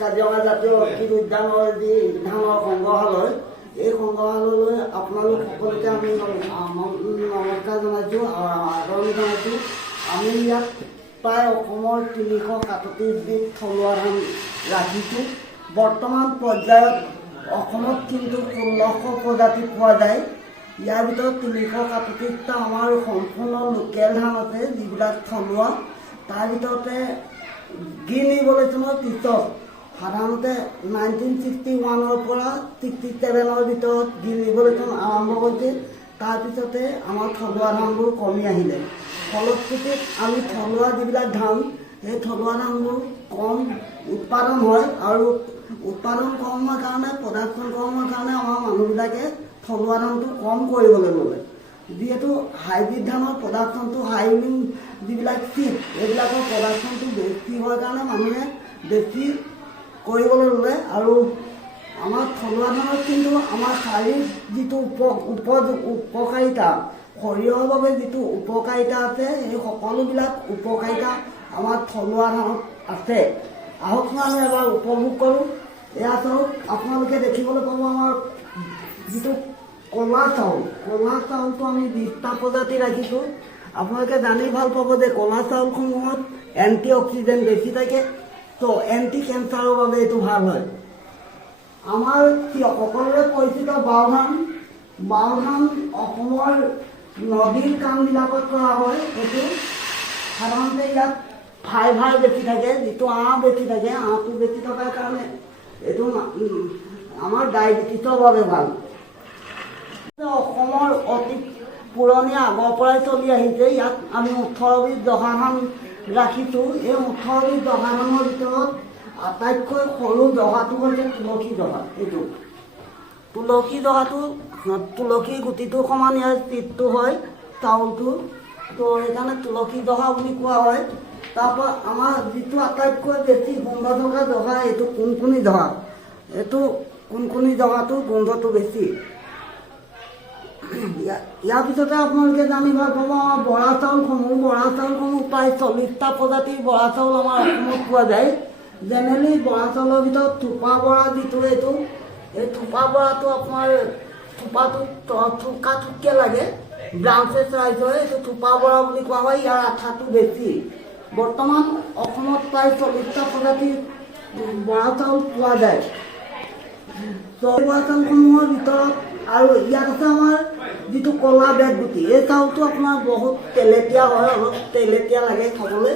কাজিৰঙা জাতীয় উদ্ভিদ উদ্যানৰ যি ধানৰ সংগ্ৰহালয়, এই সংগ্ৰহালয়লৈ আপোনালোক সকলোকে আমি নমস্কাৰ জনাইছোঁ, আদৰণি জনাইছোঁ। আমি ইয়াত প্ৰায় অসমৰ 337বিধ থলুৱা ধান ৰাখিছোঁ। বৰ্তমান পৰ্যায়ত অসমত কিন্তু 1600 প্ৰজাতি পোৱা যায়। ইয়াৰ ভিতৰত 337টা আমাৰ সম্পূৰ্ণ লোকেল ধান আছে, যিবিলাক থলুৱা। তাৰ ভিতৰতে গ্ৰীণ ৰিভলিউচনৰ পিছত সাধাৰণতে 1961ৰ পৰা 67ৰ ভিতৰত গ্ৰীণ ৰিভলিউচন আৰম্ভ হৈছিল। তাৰপিছতে আমাৰ থলুৱা ধানবোৰ কমি আহিলে। ফলশ্ৰুতিত আমি থলুৱা যিবিলাক ধান, সেই থলুৱা ধানবোৰ কম উৎপাদন হয়, আৰু উৎপাদন কম হোৱাৰ কাৰণে, প্ৰডাকশ্যন কম হোৱাৰ কাৰণে আমাৰ মানুহবিলাকে থলুৱা ধানটো কম কৰিবলৈ ল'লে। যিহেতু হাইব্ৰিড ধানৰ প্ৰডাকশ্যনটো, হাইব্ৰিড যিবিলাক চিড, এইবিলাকৰ প্ৰডাকশ্যনটো বেছি হোৱাৰ কাৰণে মানুহে বেছি কৰিবলৈ ল'লে। আৰু আমাৰ থলুৱা ধানত কিন্তু আমাৰ শাৰীৰিক যিটো উপকাৰিতা, শৰীৰৰ বাবে যিটো উপকাৰিতা আছে, সেই সকলোবিলাক উপকাৰিতা আমাৰ থলুৱা ধানত আছে। আহকচোন আমি এবাৰ উপভোগ কৰোঁ। এয়া চাওক, আপোনালোকে দেখিবলৈ পাব আমাৰ যিটো ক'লা চাউল, ক'লা চাউলটো আমি 20টা প্ৰজাতি ৰাখিছোঁ। আপোনালোকে জানি ভাল পাব যে ক'লা চাউলসমূহত এণ্টি অক্সিডেণ্ট বেছি থাকে, তো এণ্টি কেঞ্চাৰৰ বাবে এইটো ভাল হয়। আমাৰ সকলোৰে পৰিচিত বাও ধান, বাও ধান অসমৰ নদীৰ কাণবিলাকত কৰা হয়। এইটো সাধাৰণতে ইয়াত ফাইবাৰ বেছি থাকে, যিটো আঁহ বেছি থাকে। আঁহটো বেছি থকাৰ কাৰণে এইটো আমাৰ ডায়েবেটিছৰ বাবে ভাল। অসমৰ অতি পুৰণি আগৰ পৰাই চলি আহিছে। ইয়াত আমি 18বিধ জহা ধান ৰাখিছোঁ। এই 18বিধ জহা ধানৰ ভিতৰত আটাইতকৈ সৰু জহাটো হৈছে তুলসী জহা। এইটো তুলসী জহাটো, তুলসী গুটিটো সমান ইয়াৰ চিটটো হয়, চাউলটো, তো সেইকাৰণে তুলসী জহা বুলি কোৱা হয়। তাৰপৰা আমাৰ যিটো আটাইতকৈ বেছি গোন্ধ থকা জহা, এইটো কোনকুনি জহা। এইটো কোনকুনি জহাটো গোন্ধটো বেছি। ইয়াৰ পিছতে আপোনালোকে জানি ভাল পাব আমাৰ বৰা চাউলসমূহ। বৰা চাউলসমূহ প্ৰায় 40টা প্ৰজাতিৰ বৰা চাউল আমাৰ অসমত পোৱা যায়। জেনেৰেলি বৰা চাউলৰ ভিতৰত থোপা বৰা যিটো, এই থোপা বৰাটো আপোনাৰ থোপাটো থোকা থোককৈ লাগে, ব্ৰাঞ্চেছ ৰাইজ হয়, এইটো থোপা বৰা বুলি কোৱা হয়। ইয়াৰ আঠাটো বেছি। বৰ্তমান অসমত প্ৰায় 40টা প্ৰজাতিৰ বৰা চাউল পোৱা যায়। বৰা চাউলসমূহৰ ভিতৰত আৰু ইয়াত আছে আমাৰ যিটো ক'লা বেতগুটি। এই চাউলটো আপোনাৰ বহুত তেলেতীয়া হয়, অলপ তেলেতীয়া লাগে খাবলৈ,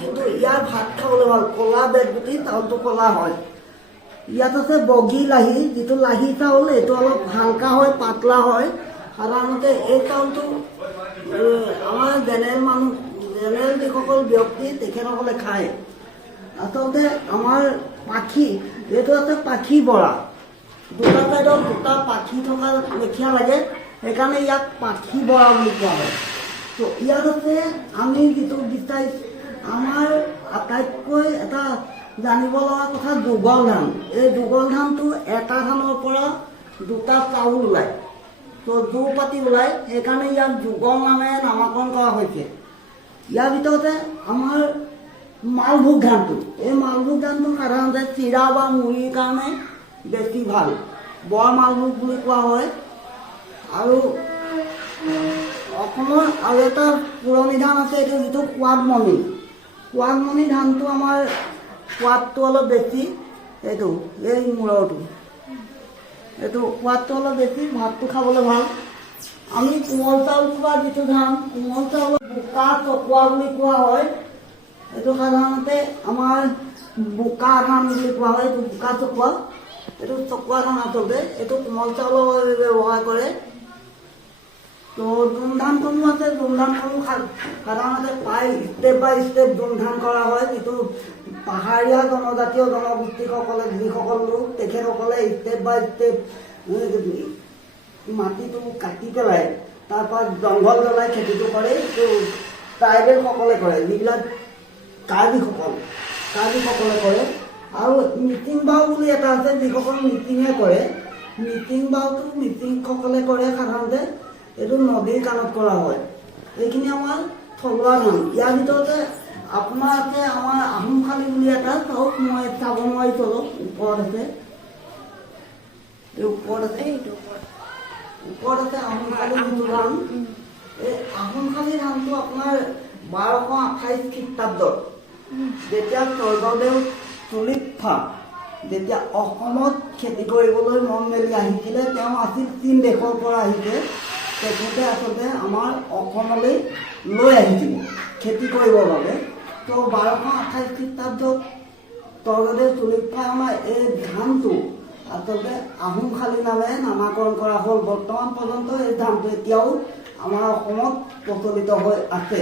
কিন্তু ইয়াৰ ভাত খাবলৈ ভাল। ক'লা বেতগুটি, চাউলটো ক'লা হয়। ইয়াত আছে বগী লাহি, যিটো লাহি চাউল, এইটো অলপ হালকা হয়, পাতলা হয়। সাধাৰণতে এই চাউলটো আমাৰ জেনেৰেল যিসকল ব্যক্তি, তেখেতসকলে খায়। আচলতে আমাৰ পাখি, এইটো আছে পাখি বৰা। দুটা চাইডত দুটা পাখি থকা লেখীয়া লাগে, সেইকাৰণে ইয়াক পাখি বৰা বুলি কোৱা হয়। তো ইয়াত আছে আমি যিটো বিচাৰিছোঁ, আমাৰ আটাইতকৈ এটা জানিব লগা কথা যুগল ধান। এই যুগল ধানটো এটা ধানৰ পৰা দুটা চাউল ওলায়, তো জোৰ পাতি ওলায়, সেইকাৰণে ইয়াক যুগল নামেৰে নামাকৰণ কৰা হৈছে। ইয়াৰ ভিতৰতে আমাৰ মালভোগ ধানটো, এই মালভোগ ধানটো সাধাৰণতে চিৰা বা মুড়িৰ কাৰণে বেছি ভাল, বৰ মালভোগ বুলি কোৱা হয়। আৰু অসমৰ আৰু এটা পুৰণি ধান আছে, এইটো যিটো সোৱাদমণি। সোৱাদমণি ধানটো আমাৰ সোৱাদটো অলপ বেছি। এইটো এই মূৰৰটো, এইটো সোৱাদটো অলপ বেছি, ভাতটো খাবলৈ ভাল। আমি কোমল চাউল খোৱা যিটো ধান, কোমল চাউল বোকা চকোৱা বুলি কোৱা হয়। এইটো সাধাৰণতে আমাৰ বোকা ধান বুলি কোৱা হয়। এইটো বোকা চকোৱা, এইটো চকোৱা ধান আচলতে। এইটো কোমল চাউলৰ বাবে ব্যৱহাৰ কৰে। তো জোনধানসমূহ আছে, জোনধানসমূহ সাধাৰণতে প্ৰায় ষ্টেপ বাই ষ্টেপ জোনধান কৰা হয়, যিটো পাহাৰীয়া জনজাতীয় জনগোষ্ঠীসকলে, যিসকল লোক, তেখেতসকলে ষ্টেপ বাই ষ্টেপ মাটিটো কাটি পেলাই তাৰপৰা জংঘল জ্বলাই খেতিটো কৰে। এইটো ট্ৰাইবেলসকলে কৰে, যিবিলাক কাৰ্বিসকলে কৰে। আৰু মিচিং বাও বুলি এটা আছে, যিসকল মিচিঙে কৰে। মিচিং বাওটো মিচিংসকলে কৰে সাধাৰণতে। এইটো নদীৰ কাণত কৰা হয়। এইখিনি আমাৰ থলুৱা ধান। ইয়াৰ ভিতৰতে আপোনাৰ আছে আমাৰ আহোমশালী বুলি এটা চাওক, মই চাব নোৱাৰিছোঁ অলপ ওপৰত আছে, এই ওপৰত আছে, ওপৰত আছে আহোমশালী যিটো ধান। এই আহোমশালী ধানটো আপোনাৰ 1228 খ্ৰীষ্টাব্দত যেতিয়া স্বৰ্গদেউ তুলিপা যেতিয়া অসমত খেতি কৰিবলৈ মন মেলি আহিছিলে, তেওঁ আছিল চীন দেশৰ পৰা আহিছে, তেখেতে আচলতে আমাৰ অসমলৈ লৈ আহিছিলে খেতি কৰিবৰ বাবে। তো 1228 খ্ৰীষ্টাব্দত স্বৰ্গদেউ তুলিপাই আমাৰ এই ধানটো আচলতে আহোমশালী নামেৰে নামাকৰণ কৰা হ'ল। বৰ্তমান পৰ্যন্ত এই ধানটো এতিয়াও আমাৰ অসমত প্ৰচলিত হৈ আছে।